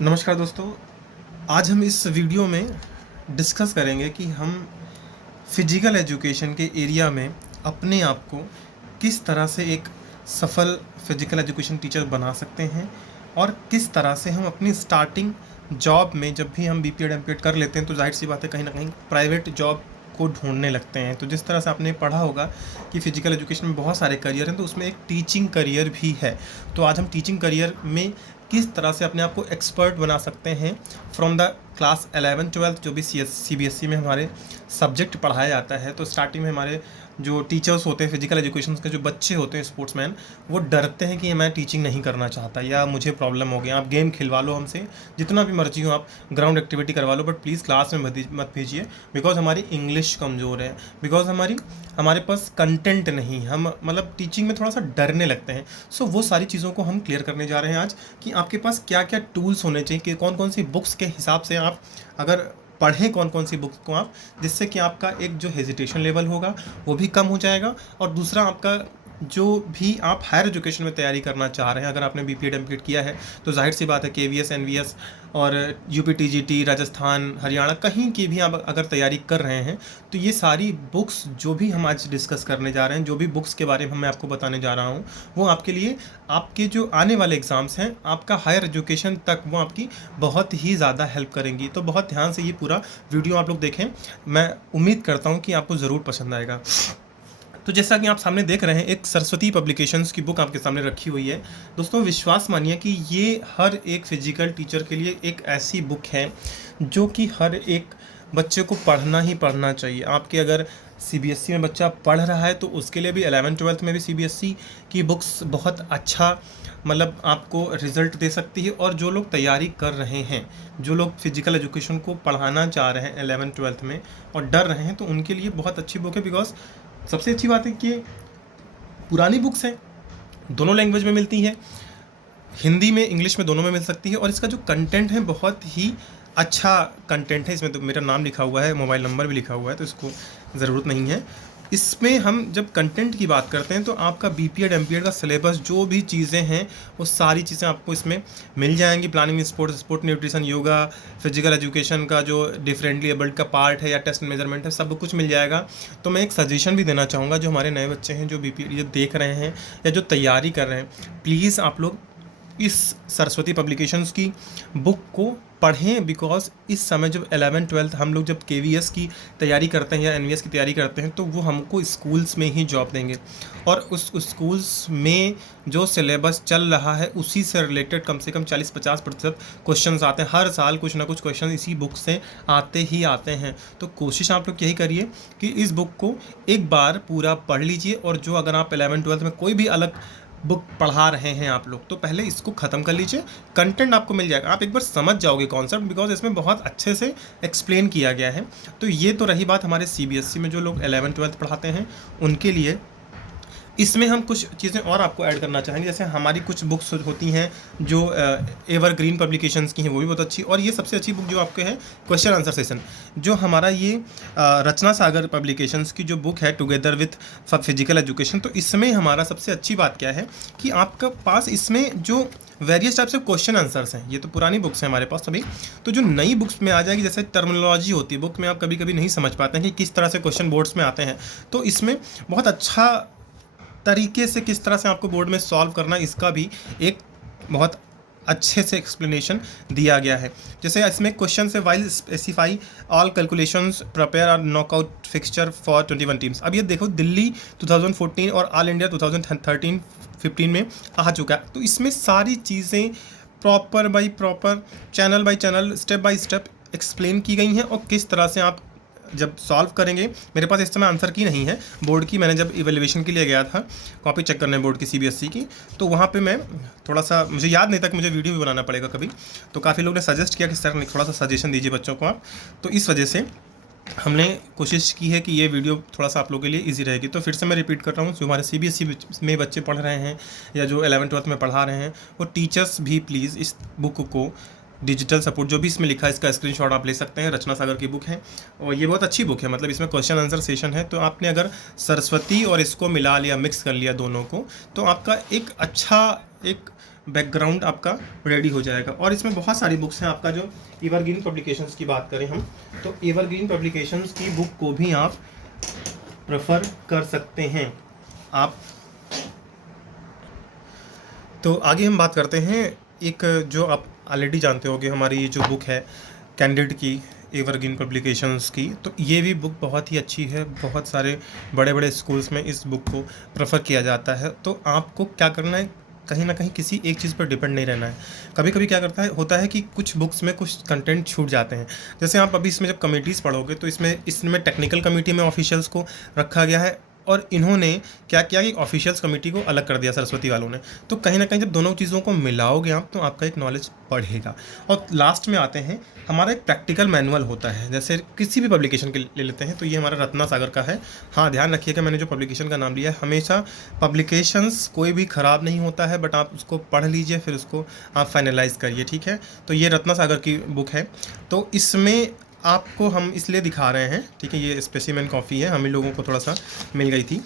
नमस्कार दोस्तों। आज हम इस वीडियो में डिस्कस करेंगे कि हम फिजिकल एजुकेशन के एरिया में अपने आप को किस तरह से एक सफल फिजिकल एजुकेशन टीचर बना सकते हैं और किस तरह से हम अपनी स्टार्टिंग जॉब में जब भी हम बीपीएड एमपीएड कर लेते हैं तो जाहिर सी बात है कहीं ना कहीं प्राइवेट जॉब को ढूंढने लगते हैं। तो जिस तरह से आपने पढ़ा होगा कि फिजिकल एजुकेशन में बहुत सारे करियर हैं, तो उसमें एक टीचिंग करियर भी है। तो आज हम टीचिंग करियर में किस तरह से अपने आप को एक्सपर्ट बना सकते हैं फ्रॉम द क्लास 11-12 जो भी CBSE में हमारे सब्जेक्ट पढ़ाया जाता है। तो स्टार्टिंग में हमारे जो टीचर्स होते हैं फिजिकल एजुकेशन के, जो बच्चे होते हैं स्पोर्ट्समैन, वो डरते हैं कि मैं टीचिंग नहीं करना चाहता या मुझे प्रॉब्लम हो गया। आप गेम खिलवा लो हमसे, जितना भी मर्जी हो, आप ग्राउंड एक्टिविटी करवा लो, बट प्लीज़ क्लास में मत भेजिए, बिकॉज हमारी इंग्लिश कमज़ोर है, बिकॉज हमारे पास कंटेंट नहीं, हम मतलब टीचिंग में थोड़ा सा डरने लगते हैं। सो वो सारी चीज़ों को हम क्लियर करने जा रहे हैं आज कि आपके पास क्या क्या टूल्स होने चाहिए, कि कौन कौन सी बुक्स के हिसाब से आप अगर पढ़ें कौन कौन सी बुक्स को आप, जिससे कि आपका एक जो हेजिटेशन लेवल होगा वो भी कम हो जाएगा। और दूसरा, आपका जो भी आप हायर एजुकेशन में तैयारी करना चाह रहे हैं, अगर आपने बीपीएड एमपीएड किया है तो जाहिर सी बात है केवीएस एनवीएस और यूपी टीजीटी राजस्थान हरियाणा कहीं की भी आप अगर तैयारी कर रहे हैं तो ये सारी बुक्स जो भी हम आज डिस्कस करने जा रहे हैं, जो भी बुक्स के बारे में मैं आपको बताने जा रहा हूँ, वो आपके लिए आपके जो आने वाले एग्ज़ाम्स हैं, आपका हायर एजुकेशन तक, वो आपकी बहुत ही ज़्यादा हेल्प करेंगी। तो बहुत ध्यान से ये पूरा वीडियो आप लोग देखें, मैं उम्मीद करता हूँ कि आपको ज़रूर पसंद आएगा। तो जैसा कि आप सामने देख रहे हैं, एक सरस्वती पब्लिकेशंस की बुक आपके सामने रखी हुई है। दोस्तों विश्वास मानिए कि ये हर एक फिजिकल टीचर के लिए एक ऐसी बुक है जो कि हर एक बच्चे को पढ़ना ही पढ़ना चाहिए। आपके अगर CBSE में बच्चा पढ़ रहा है तो उसके लिए भी 11-12 में भी CBSE की बुक्स बहुत अच्छा मतलब आपको रिज़ल्ट दे सकती है। और जो लोग तैयारी कर रहे हैं, जो लोग फिजिकल एजुकेशन को पढ़ाना चाह रहे हैं 11-12 में और डर रहे हैं, तो उनके लिए बहुत अच्छी बुक है। बिकॉज सबसे अच्छी बात है कि पुरानी बुक्स हैं, दोनों लैंग्वेज में मिलती हैं, हिंदी में इंग्लिश में दोनों में मिल सकती है। और इसका जो कंटेंट है बहुत ही अच्छा कंटेंट है। इसमें तो मेरा नाम लिखा हुआ है, मोबाइल नंबर भी लिखा हुआ है, तो इसको ज़रूरत नहीं है। इसमें हम जब कंटेंट की बात करते हैं तो आपका बीपीएड एमपीएड का सिलेबस, जो भी चीज़ें हैं वो सारी चीज़ें आपको इसमें मिल जाएंगी। Planning sports, sport nutrition, yoga, physical education का जो डिफरेंटली एबल्ड का पार्ट है या टेस्ट मेजरमेंट है, सब कुछ मिल जाएगा। तो मैं एक सजेशन भी देना चाहूँगा, जो हमारे नए बच्चे हैं जो बीपीएड ये देख रहे हैं या जो तैयारी कर रहे हैं, प्लीज़ आप लोग इस सरस्वती पब्लिकेशंस की बुक को पढ़ें। बिकॉज इस समय जब 11-12 हम लोग जब केवीएस की तैयारी करते हैं या एनवीएस की तैयारी करते हैं तो वो हमको स्कूल्स में ही जॉब देंगे, और उस स्कूल्स में जो सिलेबस चल रहा है उसी से रिलेटेड कम से कम 40-50% क्वेश्चंस आते हैं। हर साल कुछ ना कुछ क्वेश्चन इसी बुक से आते ही आते हैं। तो कोशिश आप लोग यही करिए कि इस बुक को एक बार पूरा पढ़ लीजिए, और जो अगर आप 11-12 में कोई भी अलग बुक पढ़ा रहे हैं आप लोग, तो पहले इसको ख़त्म कर लीजिए। कंटेंट आपको मिल जाएगा, आप एक बार समझ जाओगे कॉन्सेप्ट, बिकॉज इसमें बहुत अच्छे से एक्सप्लेन किया गया है। तो ये तो रही बात हमारे CBSE में जो लोग 11-12 पढ़ाते हैं उनके लिए। इसमें हम कुछ चीज़ें और आपको ऐड करना चाहेंगे, जैसे हमारी कुछ बुक्स होती हैं जो एवरग्रीन पब्लिकेशंस की हैं, वो भी बहुत अच्छी। और ये सबसे अच्छी बुक जो आपके है क्वेश्चन आंसर सेशन, जो हमारा ये रचना सागर पब्लिकेशंस की जो बुक है टुगेदर विथ फिजिकल एजुकेशन। तो इसमें हमारा सबसे अच्छी बात क्या है कि आपका पास इसमें जो various types of question answers हैं, ये तो पुरानी बुक्स हैं हमारे पास सभी, तो जो नई बुक्स में आ जाएगी, जैसे टर्मिनोलॉजी होती है बुक में, आप कभी कभी नहीं समझ पाते हैं कि किस तरह से क्वेश्चन बोर्ड्स में आते हैं, तो इसमें बहुत अच्छा तरीके से किस तरह से आपको बोर्ड में सॉल्व करना, इसका भी एक बहुत अच्छे से एक्सप्लेनेशन दिया गया है। जैसे इसमें क्वेश्चन से while specify all calculations prepare और नॉकआउट फिक्सचर फॉर 21 टीम्स। अब ये देखो, दिल्ली 2014 और ऑल इंडिया 2013-15 में आ चुका है। तो इसमें सारी चीज़ें proper by proper, channel by channel, step by step explain की गई हैं, और किस तरह से आप जब सॉल्व करेंगे। मेरे पास इस समय आंसर की नहीं है बोर्ड की, मैंने जब इवैल्यूएशन के लिए गया था कॉपी चेक करने बोर्ड की CBSE की, तो वहाँ पे मैं थोड़ा सा, मुझे याद नहीं था कि मुझे वीडियो भी बनाना पड़ेगा कभी, तो काफ़ी लोगों ने सजेस्ट किया कि सर थोड़ा सा सजेशन दीजिए बच्चों को आप। तो इस वजह से हमने कोशिश की है कि ये वीडियो थोड़ा सा आप लोगों के लिए इजी रहेगी। तो फिर से मैं रिपीट कर रहा हूँ, जो हमारे CBSE में बच्चे पढ़ रहे हैं या जो 11-12 में पढ़ा रहे हैं, वो टीचर्स भी प्लीज़ इस बुक को डिजिटल सपोर्ट जो भी इसमें लिखा है इसका स्क्रीनशॉट आप ले सकते हैं। रचना सागर की बुक है और ये बहुत अच्छी बुक है, मतलब इसमें क्वेश्चन आंसर सेशन है। तो आपने अगर सरस्वती और इसको मिला लिया, मिक्स कर लिया दोनों को, तो आपका एक अच्छा एक बैकग्राउंड आपका रेडी हो जाएगा। और इसमें बहुत सारी बुक्स हैं। आपका जो एवरग्रीन पब्लिकेशंस की बात करें हम, तो एवरग्रीन पब्लिकेशंस की बुक को भी आप प्रेफर कर सकते हैं आप। तो आगे हम बात करते हैं एक जो आप ऑलरेडी जानते होंगे, हमारी ये जो बुक है कैंडिड की, एवरग्रीन पब्लिकेशंस की, तो ये भी बुक बहुत ही अच्छी है। बहुत सारे बड़े बड़े स्कूल्स में इस बुक को प्रेफर किया जाता है। तो आपको क्या करना है, कहीं ना कहीं किसी एक चीज़ पर डिपेंड नहीं रहना है। कभी कभी क्या होता है कि कुछ बुक्स में कुछ कंटेंट छूट जाते हैं। जैसे आप अभी इसमें जब कमेटीज़ पढ़ोगे तो इसमें टेक्निकल कमेटी में ऑफिशियल्स को रखा गया है, और इन्होंने क्या किया कि ऑफिशियल्स कमेटी को अलग कर दिया सरस्वती वालों ने। तो कहीं ना कहीं जब दोनों चीज़ों को मिलाओगे आप, तो आपका एक नॉलेज बढ़ेगा। और लास्ट में आते हैं, हमारा एक प्रैक्टिकल मैनुअल होता है। जैसे किसी भी पब्लिकेशन के ले लेते हैं, तो ये हमारा रत्ना सागर का है। हाँ, ध्यान रखिएगा, मैंने जो पब्लिकेशन का नाम लिया है, हमेशा पब्लिकेशंस कोई भी ख़राब नहीं होता है, बट आप उसको पढ़ लीजिए, फिर उसको आप फाइनलाइज़ करिए, ठीक है। तो ये रत्ना सागर की बुक है। तो इसमें आपको हम इसलिए दिखा रहे हैं, ठीक है, ये स्पेसिमेन कॉफ़ी है, हम इन लोगों को थोड़ा सा मिल गई थी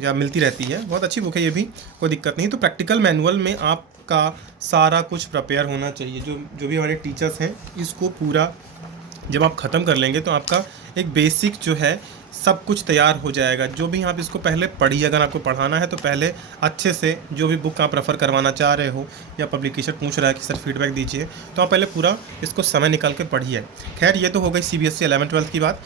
या मिलती रहती है, बहुत अच्छी बुक है ये भी, कोई दिक्कत नहीं। तो प्रैक्टिकल मैनुअल में आपका सारा कुछ प्रिपेयर होना चाहिए। जो भी हमारे टीचर्स हैं, इसको पूरा जब आप ख़त्म कर लेंगे तो आपका एक बेसिक जो है सब कुछ तैयार हो जाएगा। जो भी आप इसको पहले पढ़िए, अगर आपको पढ़ाना है तो पहले अच्छे से जो भी बुक आप रेफ़र करवाना चाह रहे हो, या पब्लिकेशन पूछ रहा है कि सर फीडबैक दीजिए, तो आप पहले पूरा इसको समय निकाल के पढ़िए। खैर, ये तो हो गई CBSE 11th-12th की बात।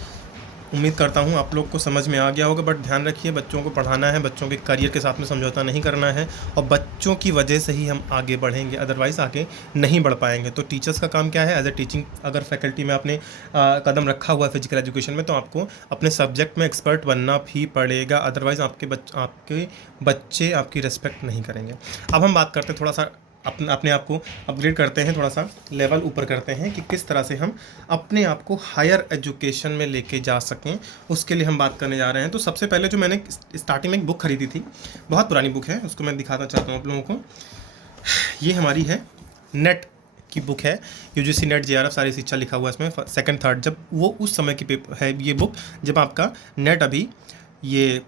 उम्मीद करता हूँ आप लोग को समझ में आ गया होगा। बट ध्यान रखिए, बच्चों को पढ़ाना है, बच्चों के करियर के साथ में समझौता नहीं करना है, और बच्चों की वजह से ही हम आगे बढ़ेंगे, अदरवाइज़ आगे नहीं बढ़ पाएंगे। तो टीचर्स का काम क्या है, एज ए टीचिंग अगर फैकल्टी में आपने कदम रखा हुआ है फिजिकल एजुकेशन में, तो आपको अपने सब्जेक्ट में एक्सपर्ट बनना भी पड़ेगा, अदरवाइज़ आपके बच्चे आपकी रिस्पेक्ट नहीं करेंगे। अब हम बात करते हैं थोड़ा सा अपने आप को अपग्रेड करते हैं, थोड़ा सा लेवल ऊपर करते हैं कि किस तरह से हम अपने आप को हायर एजुकेशन में लेके जा सकें। उसके लिए हम बात करने जा रहे हैं। तो सबसे पहले जो मैंने स्टार्टिंग में एक बुक खरीदी थी, बहुत पुरानी बुक है, उसको मैं दिखाना चाहता हूँ आप लोगों को। ये हमारी है नेट की बुक है, UGC नेट JRF सारी शिक्षा लिखा हुआ है इसमें, 2nd 3rd, जब वो उस समय की है ये बुक, जब आपका नेट अभी ये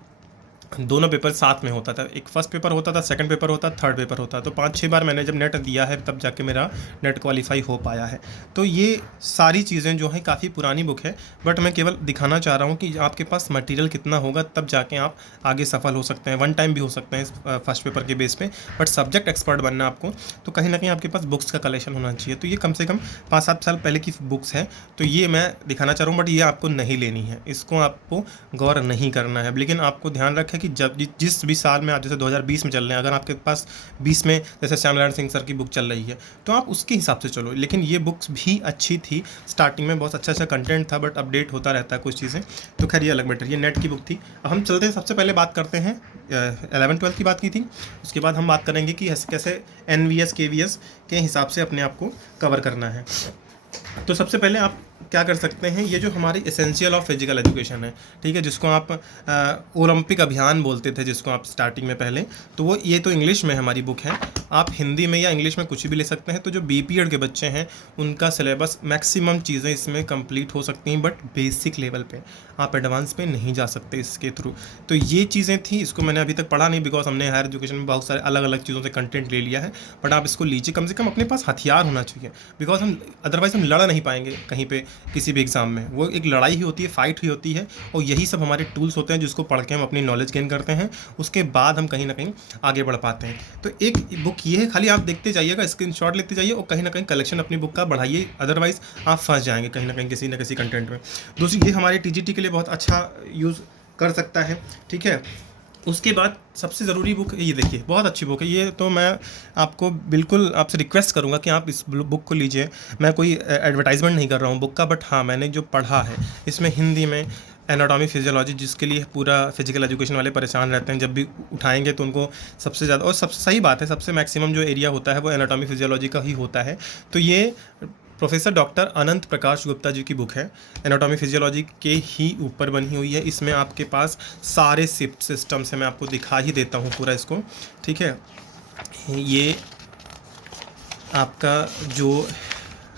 दोनों पेपर साथ में होता था। एक फर्स्ट पेपर होता था, सेकंड पेपर होता, थर्ड पेपर होता। तो 5-6 बार मैंने जब नेट दिया है, तब जाके मेरा नेट क्वालिफाई हो पाया है। तो ये सारी चीज़ें जो हैं काफ़ी पुरानी बुक है, बट मैं केवल दिखाना चाह रहा हूँ कि आपके पास मटेरियल कितना होगा, तब जाके आप आगे सफल हो सकते हैं। 1 टाइम भी हो सकते हैं फर्स्ट पेपर के बेस पे, बट सब्जेक्ट एक्सपर्ट बनना आपको, तो कहीं ना कहीं आपके पास बुक्स का कलेक्शन होना चाहिए। तो ये कम से कम 5-7 साल पहले की बुक्स है। तो ये मैं दिखाना चाह रहा हूँ, बट ये आपको नहीं लेनी है, इसको आपको गौर नहीं करना है। लेकिन आपको ध्यान रखें कि जब जिस भी साल में आप, जैसे 2020 में चल रहे हैं, अगर आपके पास 20 में जैसे श्यामनारायण सिंह सर की बुक चल रही है, तो आप उसके हिसाब से चलो। लेकिन ये बुक्स भी अच्छी थी, स्टार्टिंग में बहुत अच्छा कंटेंट था, बट अपडेट होता रहता है कुछ चीज़ें। तो खैर, ये अलग मैटर, ये नेट की बुक थी। अब हम चलते हैं, सबसे पहले बात करते हैं 11th-12th की बात की थी, उसके बाद हम बात करेंगे कि कैसे NVS KVS के हिसाब से अपने आप को कवर करना है। तो सबसे पहले आप क्या कर सकते हैं, ये जो हमारी एसेंशियल ऑफ फिजिकल एजुकेशन है, ठीक है, जिसको आप ओलंपिक अभियान बोलते थे, जिसको आप स्टार्टिंग में पहले, तो वो ये तो इंग्लिश में हमारी बुक है। आप हिंदी में या इंग्लिश में कुछ भी ले सकते हैं। तो जो BPED के बच्चे हैं, उनका सिलेबस मैक्सिमम चीज़ें इसमें कंप्लीट हो सकती हैं, बट बेसिक लेवल पे, आप एडवांस पे नहीं जा सकते इसके थ्रू। तो ये चीज़ें थी, इसको मैंने अभी तक पढ़ा नहीं, बिकॉज हमने हायर एजुकेशन में बहुत सारे अलग अलग चीज़ों से कंटेंट ले लिया है। बट आप इसको लीजिए, कम से कम अपने पास हथियार होना चाहिए, बिकॉज हम अदरवाइज़ हम लड़ नहीं पाएंगे कहीं पे किसी भी एग्ज़ाम में। वो एक लड़ाई ही होती है, फाइट ही होती है, और यही सब हमारे टूल्स होते हैं जिसको पढ़ के हम अपनी नॉलेज गेन करते हैं। उसके बाद हम कहीं ना कहीं आगे बढ़ पाते हैं। तो एक बुक ये है, खाली आप देखते जाइएगा, स्क्रीनशॉट लेते जाइए, और कहीं ना कहीं कलेक्शन अपनी बुक का बढ़ाइए, अदरवाइज़ आप फंस जाएंगे कहीं ना कहीं किसी न किसी कंटेंट में। दूसरी, ये हमारे TGT के लिए बहुत अच्छा यूज़ कर सकता है, ठीक है। उसके बाद सबसे ज़रूरी बुक ये देखिए, बहुत अच्छी बुक है ये, तो मैं आपको बिल्कुल आपसे रिक्वेस्ट करूँगा कि आप इस बुक को लीजिए। मैं कोई एडवर्टाइजमेंट नहीं कर रहा हूँ बुक का, बट हाँ, मैंने जो पढ़ा है इसमें हिंदी में एनाटॉमी फिजियोलॉजी, जिसके लिए पूरा फिजिकल एजुकेशन वाले परेशान रहते हैं, जब भी उठाएंगे तो उनको सबसे ज़्यादा, और सबसे सही बात है, सबसे मैक्सिमम जो एरिया होता है वो एनाटॉमी फिजियोलॉजी का ही होता है। तो ये प्रोफेसर डॉक्टर अनंत प्रकाश गुप्ता जी की बुक है, एनाटॉमी फिजियोलॉजी के ही ऊपर बनी हुई है। इसमें आपके पास सारे सिस्टम्स हैं, मैं आपको दिखा ही देता हूँ पूरा इसको, ठीक है। ये आपका जो,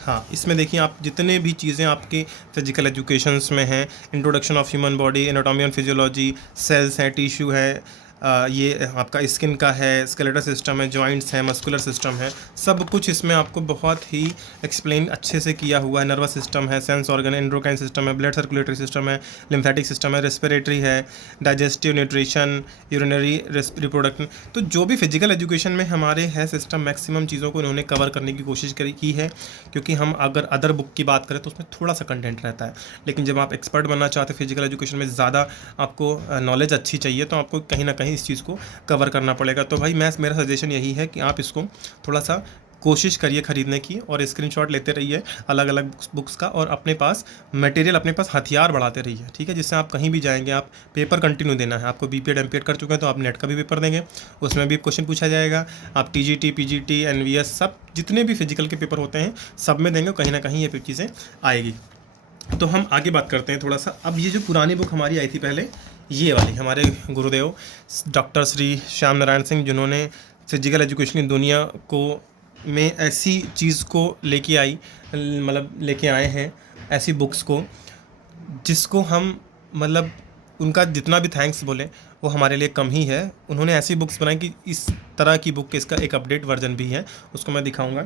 हाँ, इसमें देखिए आप जितने भी चीज़ें आपके फिजिकल एजुकेशंस में हैं, introduction of human body, anatomy and physiology, cells हैं, टिश्यू है, ये आपका स्किन का है, स्केलेटल सिस्टम है, जॉइंट्स है, मस्कुलर सिस्टम है, सब कुछ इसमें आपको बहुत ही एक्सप्लेन अच्छे से किया हुआ है। नर्वस सिस्टम है, सेंस ऑर्गन, एंडोक्राइन सिस्टम है, ब्लड सर्कुलेटरी सिस्टम है, लिम्फेटिक सिस्टम है, रेस्पिरेटरी है, डाइजेस्टिव, न्यूट्रिशन, यूरिनरी, रिप्रोडक्शन। तो जो भी फिजिकल एजुकेशन में हमारे है सिस्टम, मैक्सिमम चीज़ों को इन्होंने कवर करने की कोशिश की है। क्योंकि हम अगर अदर बुक की बात करें तो उसमें थोड़ा सा कंटेंट रहता है, लेकिन जब आप एक्सपर्ट बनना चाहते हैं फिजिकल एजुकेशन में, ज़्यादा आपको नॉलेज अच्छी चाहिए, तो आपको कहीं ना कहीं इस चीज़ को कवर करना पड़ेगा। तो भाई मेरा सजेशन यही है कि आप इसको थोड़ा सा कोशिश करिए खरीदने की, और स्क्रीनशॉट लेते रहिए अलग अलग बुक्स का, और अपने पास मटेरियल, अपने पास हथियार बढ़ाते रहिए, ठीक है। जिससे आप कहीं भी जाएंगे, आप पेपर कंटिन्यू देना है। आपको बीपीएड एमपीएड कर चुके हैं तो आप नेट का भी पेपर देंगे, उसमें भी क्वेश्चन पूछा जाएगा। आप टीजीटी, पीजीटी, एनवीएस, सब जितने भी फिजिकल के पेपर होते हैं सब में देंगे, कहीं ना कहीं ये चीज़ें आएगी। तो हम आगे बात करते हैं थोड़ा सा। अब ये जो पुरानी बुक हमारी आई थी पहले, ये वाली हमारे गुरुदेव डॉक्टर श्री श्याम नारायण सिंह, जिन्होंने फिजिकल एजुकेशन की दुनिया को में ऐसी चीज़ को लेके आई, मतलब लेके आए हैं ऐसी बुक्स को, जिसको हम मतलब उनका जितना भी थैंक्स बोले वो हमारे लिए कम ही है। उन्होंने ऐसी बुक्स बनाई कि इस तरह की बुक, इसका एक अपडेट वर्जन भी है, उसको मैं दिखाऊंगा,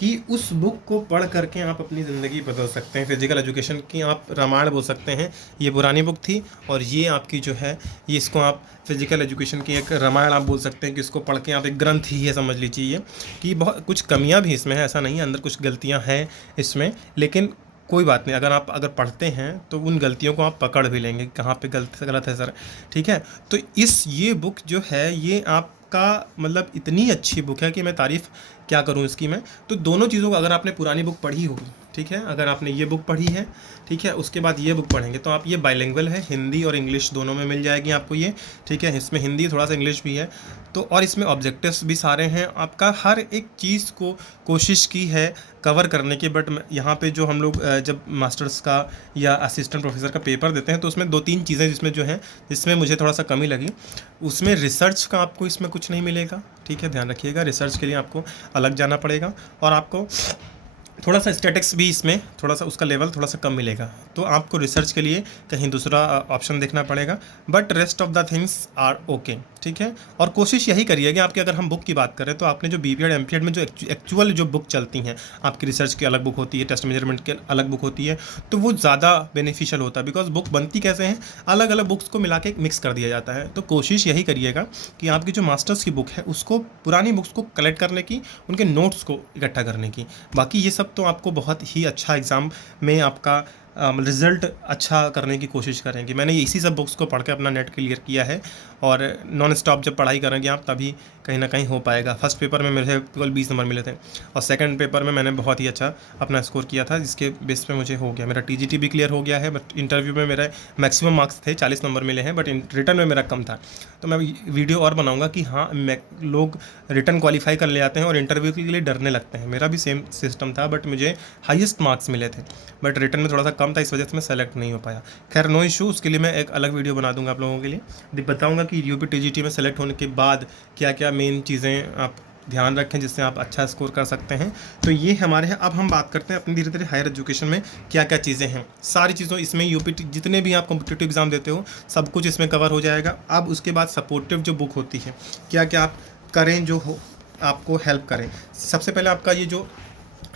कि उस बुक को पढ़ करके आप अपनी ज़िंदगी बदल सकते हैं। फिजिकल एजुकेशन की आप रामायण बोल सकते हैं। ये पुरानी बुक थी, और ये आपकी जो है, ये इसको आप फिजिकल एजुकेशन की एक रामायण आप बोल सकते हैं, कि इसको पढ़ के आप एक ग्रंथ ही है समझ लीजिए। कि बहुत कुछ कमियां भी इसमें है, ऐसा नहीं है, अंदर कुछ गलतियां हैं इसमें, लेकिन कोई बात नहीं, अगर पढ़ते हैं तो उन गलतियों को आप पकड़ भी लेंगे, कहाँ पे गलत है सर, ठीक है। तो ये बुक जो है, ये आपका मतलब इतनी अच्छी बुक है कि मैं तारीफ़ क्या करूँ इसकी मैं। तो दोनों चीज़ों को, अगर आपने पुरानी बुक पढ़ी होगी, ठीक है, अगर आपने ये बुक पढ़ी है, ठीक है, उसके बाद ये बुक पढ़ेंगे, तो आप, ये बाइलिंगुअल है, हिंदी और इंग्लिश दोनों में मिल जाएगी आपको ये, ठीक है। इसमें हिंदी, थोड़ा सा इंग्लिश भी है, तो और इसमें ऑब्जेक्टिव्स भी सारे हैं। आपका हर एक चीज़ को कोशिश की है कवर करने की। बट यहाँ पे जो हम लोग जब मास्टर्स का या असिस्टेंट प्रोफेसर का पेपर देते हैं, तो उसमें 2-3 चीज़ें जिसमें मुझे थोड़ा सा कमी लगी, उसमें रिसर्च का आपको इसमें कुछ नहीं मिलेगा, ठीक है, ध्यान रखिएगा। रिसर्च के लिए आपको अलग जाना पड़ेगा, और आपको थोड़ा सा स्टैटिक्स भी इसमें थोड़ा सा उसका लेवल थोड़ा सा कम मिलेगा, तो आपको रिसर्च के लिए कहीं दूसरा ऑप्शन देखना पड़ेगा। But rest of the things are okay, ठीक है। और कोशिश यही करिए कि आपकी, अगर हम बुक की बात करें, तो आपने जो बीपीएड एमपीएड में जो एक्चुअल जो बुक चलती हैं, आपकी रिसर्च की अलग बुक होती है, टेस्ट मेजरमेंट की अलग बुक होती है, तो वो ज़्यादा बेनिफिशियल होता है। बिकॉज बुक बनती कैसे हैं, अलग अलग बुक्स को मिला के मिक्स कर दिया जाता है। तो कोशिश यही करिएगा कि आपकी जो मास्टर्स की बुक है, उसको, पुरानी बुक्स को कलेक्ट करने की, उनके नोट्स को इकट्ठा करने की। बाकी ये सब तो आपको बहुत ही अच्छा एग्ज़ाम में आपका रिज़ल्ट अच्छा करने की कोशिश करेंगे। मैंने इसी सब बुक्स को पढ़ के अपना नेट क्लियर किया है, और नॉन स्टॉप जब पढ़ाई करेंगे आप, तभी कहीं ना कहीं हो पाएगा। फर्स्ट पेपर में मेरे केवल 20 नंबर मिले थे, और सेकंड पेपर में मैंने बहुत ही अच्छा अपना स्कोर किया था, जिसके बेस पे मुझे हो गया। मेरा टीजीटी भी क्लियर हो गया है, बट इंटरव्यू में मेरे मैक्सिमम मार्क्स थे, 40 नंबर मिले हैं, बट रिटर्न में मेरा कम था। तो मैं वीडियो और बनाऊँगा कि हाँ, लोग रिटर्न क्वालिफाई कर ले आते हैं और इंटरव्यू के लिए डरने लगते हैं। मेरा भी सेम सिस्टम था, बट मुझे हाईएस्ट मार्क्स मिले थे, बट रिटर्न में थोड़ा सा कम था, इस वजह से मैं सेलेक्ट नहीं हो पाया। खैर, नो इशू, उसके लिए मैं एक अलग वीडियो बना दूंगा आप लोगों के लिए, बताऊंगा कि यूपी टीजीटी में सेलेक्ट होने के बाद क्या क्या मेन चीज़ें आप ध्यान रखें, जिससे आप अच्छा स्कोर कर सकते हैं। तो ये हमारे हैं। अब हम बात करते हैं अपनी धीरे धीरे हायर एजुकेशन में क्या क्या चीज़ें हैं। सारी चीज़ों इसमें यूपी जितने भी आप कॉम्पिटिटिव एग्जाम देते हो, सब कुछ इसमें कवर हो जाएगा। अब उसके बाद सपोर्टिव जो बुक होती है, क्या क्या आप करें जो हो आपको हेल्प करें। सबसे पहले आपका ये जो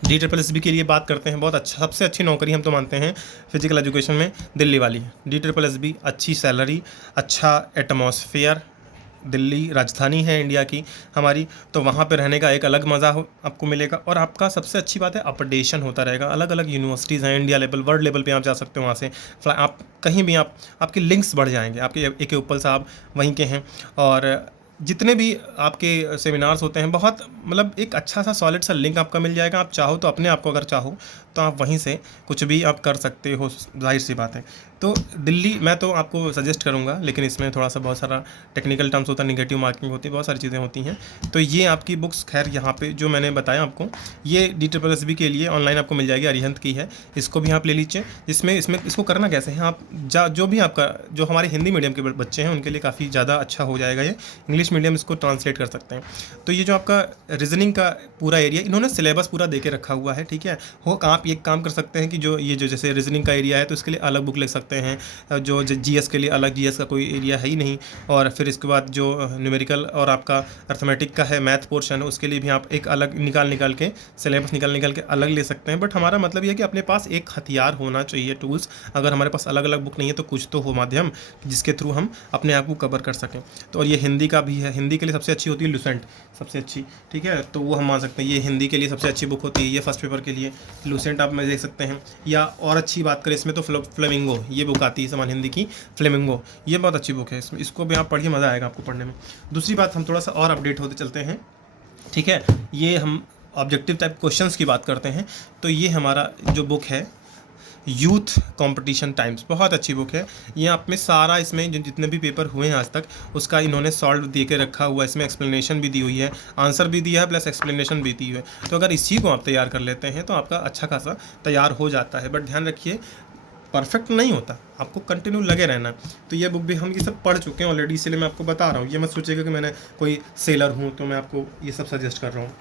DSSB के लिए बात करते हैं, बहुत अच्छा, सबसे अच्छी नौकरी हम तो मानते हैं फिजिकल एजुकेशन में दिल्ली वाली DSSB। अच्छी सैलरी, अच्छा एटमॉस्फेयर, दिल्ली राजधानी है इंडिया की हमारी, तो वहाँ पे रहने का एक अलग मज़ा आपको मिलेगा। और आपका सबसे अच्छी बात है, अपडेशन होता रहेगा। अलग अलग यूनिवर्सिटीज़ हैं, इंडिया लेवल, वर्ल्ड लेवल पे आप जा सकते हो। वहाँ से आप कहीं भी आपके लिंक्स बढ़ जाएंगे। आपके AK उप्पल साहब वहीं के हैं, और जितने भी आपके सेमिनार्स होते हैं, बहुत मतलब एक अच्छा सा सॉलिड सा लिंक आपका मिल जाएगा। आप चाहो तो अपने आप को, अगर चाहो तो आप वहीं से कुछ भी आप कर सकते हो, जाहिर सी बात है। तो दिल्ली मैं तो आपको सजेस्ट करूंगा, लेकिन इसमें थोड़ा सा बहुत सारा टेक्निकल टर्म्स होता है, निगेटिव मार्किंग होती है, बहुत सारी चीज़ें होती हैं। तो ये आपकी बुक्स, खैर यहाँ पे जो मैंने बताया आपको, ये DSSB के लिए ऑनलाइन आपको मिल जाएगी, अरिहंत की है, इसको भी आप ले लीजिए। इसमें इसको करना कैसे है, आप जो भी आपका, जो हमारे हिंदी मीडियम के बच्चे हैं उनके लिए काफ़ी ज़्यादा अच्छा हो जाएगा ये। इंग्लिश मीडियम इसको ट्रांसलेट कर सकते हैं। तो ये जो आपका रीजनिंग का पूरा एरिया, इन्होंने सिलेबस पूरा दे के रखा हुआ है, ठीक है। आप एक काम कर सकते हैं कि जो जैसे रीजनिंग का एरिया है, तो इसके लिए अलग बुक ले सकते सकते हैं, जो जीएस के लिए अलग जीएस का कोई एरिया है ही नहीं। और फिर इसके बाद जो न्यूमेरिकल और आपका अर्थमेटिक का है मैथ पोर्शन है, उसके लिए भी आप एक अलग निकाल के सिलेबस निकाल के अलग ले सकते हैं। बट हमारा मतलब ये है कि अपने पास एक हथियार होना चाहिए, टूल्स। अगर हमारे पास अलग अलग बुक नहीं है तो कुछ तो हो माध्यम जिसके थ्रू हम अपने आप को कवर कर सकें। तो और ये हिंदी का भी है, हिंदी के लिए सबसे अच्छी होती है लुसेंट, सबसे अच्छी, ठीक है, तो वो हम मान सकते हैं ये हिंदी के लिए सबसे अच्छी बुक होती है, ये फर्स्ट पेपर के लिए लुसेंट आप में देख सकते हैं। या और अच्छी बात करें इसमें तो फ्लेमिंगो, ये बुक आती है समान हिंदी की, फ्लेमिंगो, ये बहुत अच्छी बुक है, इसमें इसको भी आप पढ़िए, मज़ा आएगा आपको पढ़ने में। दूसरी बात, हम थोड़ा सा और अपडेट होते चलते हैं, ठीक है। ये हम ऑब्जेक्टिव टाइप क्वेश्चंस की बात करते हैं। तो ये हमारा जो बुक है यूथ कंपटीशन टाइम्स, बहुत अच्छी बुक है। ये आप में सारा, इसमें जितने भी पेपर हुए हैं आज तक उसका इन्होंने सॉल्व दे के रखा हुआ है, इसमें एक्सप्लेनेशन भी दी हुई है, आंसर भी दिया है प्लस एक्सप्लेनेशन भी दी हुई है। तो अगर इसी को आप तैयार कर लेते हैं तो आपका अच्छा खासा तैयार हो जाता है। बट ध्यान रखिए परफेक्ट नहीं होता, आपको कंटिन्यू लगे रहना। तो ये बुक भी हम ये सब पढ़ चुके हैं ऑलरेडी, इसलिए मैं आपको बता रहा हूँ। ये मत सोचिएगा कि मैंने कोई सेलर हूँ तो मैं आपको ये सब सजेस्ट कर रहा हूँ।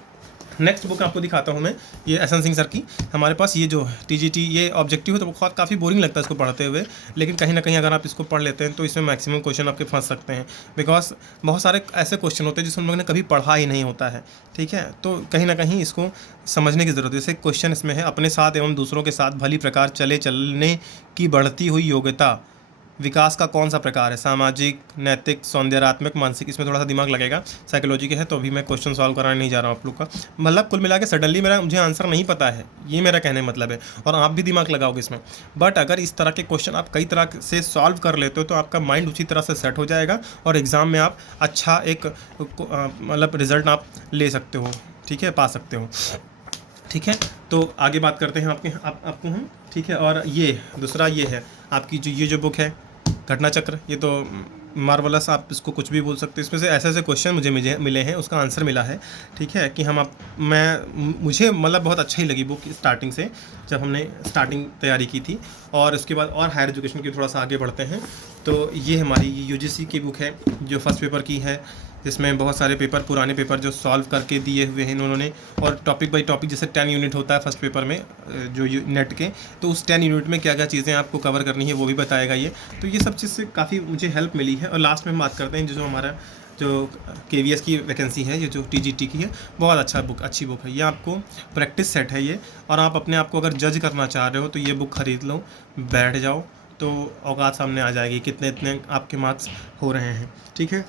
नेक्स्ट बुक आपको दिखाता हूँ मैं, ये एहसन सिंह सर की। हमारे पास ये जो टीजीटी ये ऑब्जेक्टिव है तो बहुत काफ़ी बोरिंग लगता है इसको पढ़ते हुए, लेकिन कहीं ना कहीं अगर आप इसको पढ़ लेते हैं तो इसमें मैक्सिमम क्वेश्चन आपके फंस सकते हैं। बिकॉज बहुत सारे ऐसे क्वेश्चन होते हैं जिसमें हम लोगों ने कभी पढ़ा ही नहीं होता है, ठीक है। तो कहीं ना कहीं इसको समझने की ज़रूरत है। जैसे क्वेश्चन इसमें है, अपने साथ एवं दूसरों के साथ भली प्रकार चलने की बढ़ती हुई योग्यता विकास का कौन सा प्रकार है? सामाजिक, नैतिक, सौंदर्यात्मक, मानसिक। इसमें थोड़ा सा दिमाग लगेगा, साइकोलॉजी के है तो अभी मैं क्वेश्चन सॉल्व कराने नहीं जा रहा हूँ आप लोग का। मतलब कुल मिला के सडनली मुझे आंसर नहीं पता है, ये मेरा कहने मतलब है, और आप भी दिमाग लगाओगे इसमें। बट अगर इस तरह के क्वेश्चन आप कई तरह से सॉल्व कर लेते हो तो आपका माइंड उसी तरह से सेट हो जाएगा और एग्ज़ाम में आप अच्छा एक मतलब रिजल्ट आप ले सकते हो, ठीक है, पा सकते हो, ठीक है। तो आगे बात करते हैं आपको हम, ठीक है। और ये दूसरा ये है आपकी ये जो बुक है घटना चक्र, ये तो मार्वलस, आप इसको कुछ भी बोल सकते हैं। इसमें से ऐसे ऐसे क्वेश्चन मुझे मिले हैं, उसका आंसर मिला है, ठीक है, कि मुझे मतलब बहुत अच्छा ही लगी बुक स्टार्टिंग से, जब हमने स्टार्टिंग तैयारी की थी। और उसके बाद और हायर एजुकेशन की थोड़ा सा आगे बढ़ते हैं। तो ये हमारी यूजीसी की बुक है जो फर्स्ट पेपर की है, जिसमें बहुत सारे पेपर, पुराने पेपर जो सॉल्व करके दिए हुए हैं इन्होंने, और टॉपिक बाय टॉपिक, जैसे 10 यूनिट होता है फर्स्ट पेपर में जो नेट के, तो उस 10 यूनिट में क्या क्या चीज़ें आपको कवर करनी है वो भी बताएगा ये। तो ये सब चीज़ से काफ़ी मुझे हेल्प मिली है। और लास्ट में हम बात करते हैं जो हमारा जो केवीएस की वैकेंसी है, ये जो टीजीटी की है, बहुत अच्छी बुक है। ये आपको प्रैक्टिस सेट है ये, और आप अपने आप को अगर जज करना चाह रहे हो तो ये बुक ख़रीद लो, बैठ जाओ, तो औकात सामने आ जाएगी कितने इतने आपके मार्क्स हो रहे हैं, ठीक है।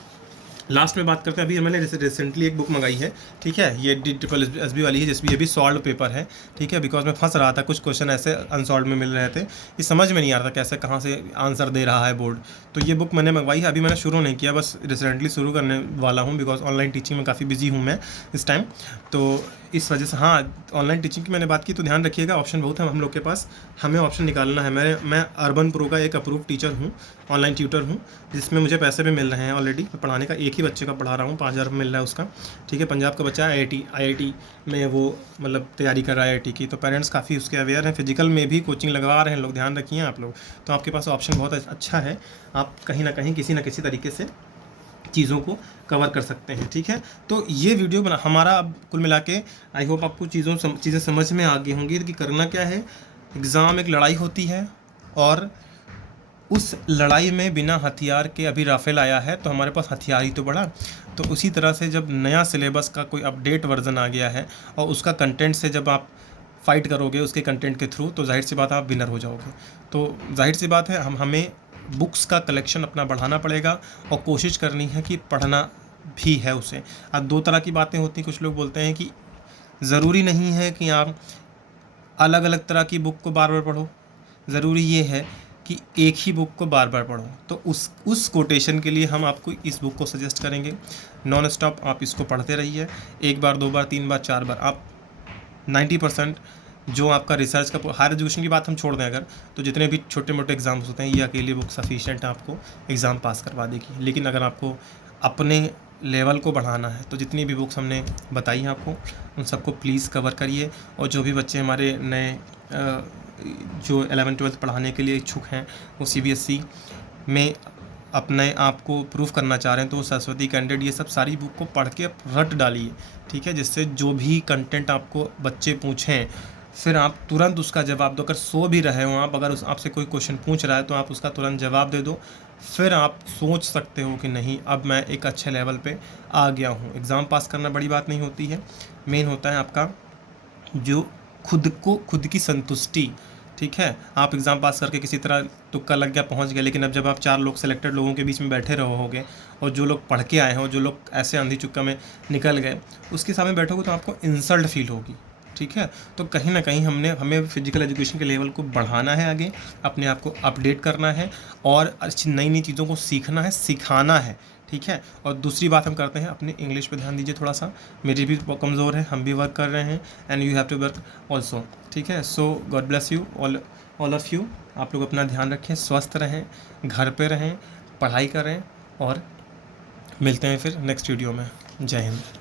लास्ट में बात करते हैं, अभी मैंने रिसेंटली एक बुक मंगाई है, ठीक है, ये DSSB वाली है, जिसमें ये भी सॉल्व पेपर है, ठीक है। बिकॉज मैं फंस रहा था, कुछ क्वेश्चन ऐसे अनसॉल्व में मिल रहे थे, ये समझ में नहीं आ रहा था कैसे कहाँ से आंसर दे रहा है बोर्ड। तो ये बुक मैंने मंगवाई है, अभी मैंने शुरू नहीं किया, बस रिसेंटली शुरू करने वाला हूँ, बिकॉज ऑनलाइन टीचिंग में काफ़ी बिजी हूँ मैं इस टाइम। तो इस वजह से, हाँ, ऑनलाइन टीचिंग की मैंने बात की तो ध्यान रखिएगा, ऑप्शन बहुत है हम लोग के पास, हमें ऑप्शन निकालना है। मैं अर्बन प्रो का एक अप्रूव टीचर हूँ, ऑनलाइन ट्यूटर हूँ, जिसमें मुझे पैसे भी मिल रहे हैं ऑलरेडी। मैं पढ़ाने का एक ही बच्चे का पढ़ा रहा हूँ, 5,000 मिल रहा है उसका, ठीक है। पंजाब का बच्चा है, IIT में वो मतलब तैयारी कर रहा है IIT की। तो पेरेंट्स काफ़ी उसके अवेयर हैं, फिजिकल में भी कोचिंग लगवा रहे हैं लोग, ध्यान रखिए आप लोग। तो आपके पास ऑप्शन बहुत अच्छा है, आप कहीं ना कहीं किसी न किसी तरीके से चीज़ों को कवर कर सकते हैं, ठीक है। तो ये वीडियो हमारा अब कुल मिला के आई होप आपको चीज़ें समझ में आ गई होंगी कि करना क्या है। एग्ज़ाम एक लड़ाई होती है, और उस लड़ाई में बिना हथियार के, अभी राफेल आया है तो हमारे पास हथियार ही तो बढ़ा। तो उसी तरह से जब नया सिलेबस का कोई अपडेट वर्जन आ गया है और उसका कंटेंट से जब आप फाइट करोगे उसके कंटेंट के थ्रू, तो जाहिर सी बात आप विनर हो जाओगे। तो जाहिर सी बात है हमें बुक्स का कलेक्शन अपना बढ़ाना पड़ेगा, और कोशिश करनी है कि पढ़ना भी है उसे। अब दो तरह की बातें होती हैं, कुछ लोग बोलते हैं कि ज़रूरी नहीं है कि आप अलग अलग तरह की बुक को बार बार पढ़ो, ज़रूरी ये है कि एक ही बुक को बार बार पढ़ो। तो उस कोटेशन के लिए हम आपको इस बुक को सजेस्ट करेंगे। नॉन स्टॉप आप इसको पढ़ते रहिए, एक बार, 2 बार, 3 बार, 4 बार। आप 90% जो आपका रिसर्च का, हायर एजुकेशन की बात हम छोड़ दें अगर, तो जितने भी छोटे मोटे एग्ज़ाम्स होते हैं, ये अकेली बुक सफिशिएंट है आपको एग्ज़ाम पास करवा देगी। लेकिन अगर आपको अपने लेवल को बढ़ाना है तो जितनी भी बुक्स हमने बताई हैं आपको, उन सबको प्लीज़ कवर करिए। और जो भी बच्चे हमारे नए जो 11th-12th पढ़ाने के लिए इच्छुक हैं, वो CBSE में अपने आप को प्रूव करना चाह रहे हैं, तो सरस्वती कैंडिडेट ये सब सारी बुक को पढ़ के रट डालिए, ठीक है। जिससे जो भी कंटेंट आपको बच्चे पूछें फिर आप तुरंत उसका जवाब दो। अगर सो भी रहे हो आप, अगर आपसे कोई क्वेश्चन पूछ रहा है तो आप उसका तुरंत जवाब दे दो। फिर आप सोच सकते हो कि नहीं, अब मैं एक अच्छे लेवल पे आ गया हूँ। एग्ज़ाम पास करना बड़ी बात नहीं होती है, मेन होता है आपका जो खुद की संतुष्टि। ठीक है, आप एग्ज़ाम पास करके किसी तरह तुक्का लग गया, पहुंच गए, लेकिन अब जब आप 4 लोग सेलेक्टेड लोगों के बीच में बैठे रहोगे और जो लोग पढ़ के आए हैं और जो लोग ऐसे अंधी चुक्का में निकल गए, उसके सामने बैठोगे तो आपको इंसल्ट फील होगी। ठीक है, तो कहीं ना कहीं हमें फिजिकल एजुकेशन के लेवल को बढ़ाना है, आगे अपने आप को अपडेट करना है और अच्छी नई नई चीज़ों को सीखना है, सिखाना है। ठीक है, और दूसरी बात हम करते हैं, अपने इंग्लिश पे ध्यान दीजिए थोड़ा सा। मेरी भी कमज़ोर है, हम भी वर्क कर रहे हैं, and you have to work also. ठीक है, so god bless you all of you. आप लोग अपना ध्यान रखें, स्वस्थ रहें, घर पे रहें, पढ़ाई करें, और मिलते हैं फिर नेक्स्ट वीडियो में। जय हिंद।